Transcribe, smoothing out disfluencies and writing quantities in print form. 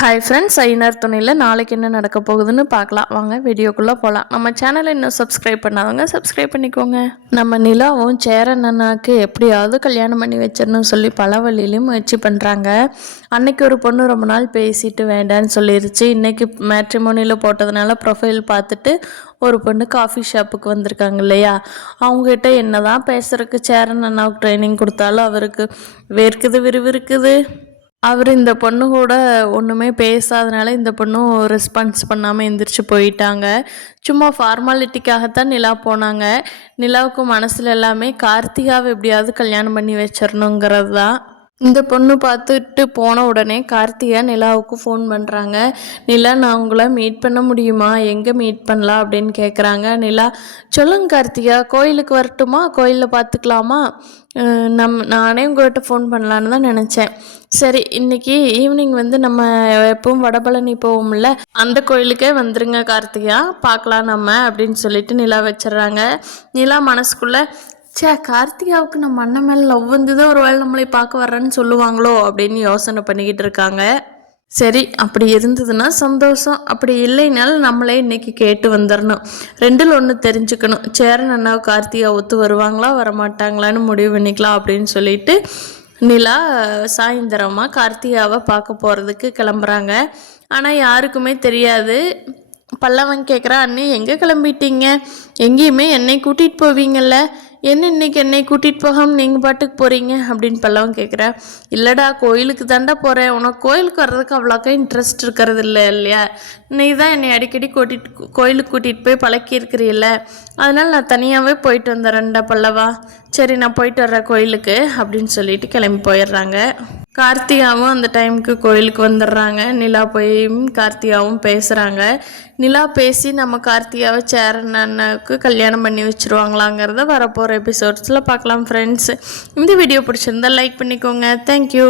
Hi friends, ஐநர் துணையில் நாளைக்கு என்ன நடக்க போகுதுன்னு பார்க்கலாம். வாங்க வீடியோக்குள்ளே போகலாம். நம்ம சேனலை இன்னும் சப்ஸ்கிரைப் பண்ணாதவங்க சப்ஸ்கிரைப் பண்ணிக்கோங்க. நம்ம நிலாவும் சேரன் அண்ணாக்கு எப்படியாவது கல்யாணம் பண்ணி வச்சிடணும்னு சொல்லி பல வழியிலையும் முயற்சி பண்ணுறாங்க. அன்னைக்கு ஒரு பொண்ணு ரொம்ப நாள் பேசிட்டு வேண்டான்னு சொல்லிருச்சு. இன்றைக்கி மேட்ரிமோனியில் போட்டதுனால ப்ரொஃபைல் பார்த்துட்டு ஒரு பொண்ணு காஃபி ஷாப்புக்கு வந்திருக்காங்க இல்லையா, அவங்ககிட்ட என்ன தான் பேசுறதுக்கு சேரன் அண்ணாவுக்கு ட்ரைனிங் கொடுத்தாலும் அவருக்கு வேர்க்குது விறுவிறுக்குது. அவர் இந்த பொண்ணு கூட ஒன்றுமே பேசாதனால இந்த பொண்ணும் ரெஸ்பான்ஸ் பண்ணாமல் எந்திரிச்சு போயிட்டாங்க. சும்மா ஃபார்மாலிட்டிக்காகத்தான் நிலா போனாங்க. நிலாவுக்கு மனசில் எல்லாமே கார்த்திகாவை எப்படியாவது கல்யாணம் பண்ணி வச்சிடணுங்கிறது தான். இந்த பொண்ணு பார்த்துட்டு போன உடனே கார்த்திகா நிலாவுக்கு ஃபோன் பண்ணுறாங்க. நிலா, நான் உங்களை மீட் பண்ண முடியுமா, எங்கே மீட் பண்ணலாம் அப்படின்னு கேட்குறாங்க. நிலா, சொல்லுங்க கார்த்திகா, கோயிலுக்கு வரட்டுமா, கோயிலில் பார்த்துக்கலாமா, நானே உங்கள்கிட்ட ஃபோன் பண்ணலான்னு தான் நினச்சேன். சரி, இன்றைக்கி ஈவினிங் நம்ம எப்பவும் வடபழனி போவோம்ல, அந்த கோயிலுக்கே வந்துருங்க கார்த்திகா, பார்க்கலாம் நம்ம அப்படின்னு சொல்லிட்டு நிலா வச்சிடுறாங்க. நிலா மனசுக்குள்ளே, கார்த்திகாவுக்கு நம்ம அண்ணன் மேலே லவ் வந்துதான் ஒரு வேளை நம்மளை பார்க்க வர்றேன்னு சொல்லுவாங்களோ அப்படின்னு யோசனை பண்ணிக்கிட்டு இருக்காங்க. சரி, அப்படி இருந்ததுன்னா சந்தோஷம். அப்படி இல்லைனாலும் நம்மளே இன்னைக்கு கேட்டு வந்துடணும். ரெண்டில் ஒன்று தெரிஞ்சுக்கணும். சேரன் அண்ணாவை கார்த்திகா ஒத்து வருவாங்களா வரமாட்டாங்களான்னு முடிவு பண்ணிக்கலாம் அப்படின்னு சொல்லிட்டு நிலா சாயந்தரமாக கார்த்திகாவை பார்க்க போகிறதுக்கு கிளம்புறாங்க. ஆனால் யாருக்குமே தெரியாது. பல்லவன் கேட்குறா, அண்ணே எங்கே கிளம்பிட்டீங்க, எங்கேயுமே என்னை கூட்டிகிட்டு போவீங்கள்ல, என்ன இன்னைக்கு என்னை கூட்டிகிட்டு போகாமல் நீங்கள் பாட்டுக்கு போகிறீங்க அப்படின்னு பல்லவன் கேட்குறா. இல்லைடா, கோயிலுக்கு தாண்டா போகிறேன், உனக்கு கோயிலுக்கு வர்றதுக்கு அவ்வளோக்கா இன்ட்ரெஸ்ட் இருக்கிறது இல்லையா, இன்னைக்கு தான் என்னை அடிக்கடி கோயிலுக்கு கூட்டிகிட்டு போய் பழக்கியிருக்கிறீல்ல, அதனால் நான் தனியாகவே போயிட்டு வந்துடுறேன்டா பல்லவா. சரி, நான் போயிட்டு வர்றேன் கோயிலுக்கு அப்படின்னு சொல்லிட்டு கிளம்பி போயிடுறாங்க. கார்த்திகாவும் அந்த டைமுக்கு கோயிலுக்கு வந்துடுறாங்க. நிலா போய் கார்த்திகாவும் பேசுகிறாங்க. நிலா பேசி நம்ம கார்த்திகாவை சேரன் அண்ணாவுக்கு கல்யாணம் பண்ணி வச்சுருவாங்களாங்கிறத வரப்போகிற எபிசோட்ஸில் பார்க்கலாம் ஃப்ரெண்ட்ஸ். இந்த வீடியோ பிடிச்சிருந்தா லைக் பண்ணிக்கோங்க. தேங்க்யூ.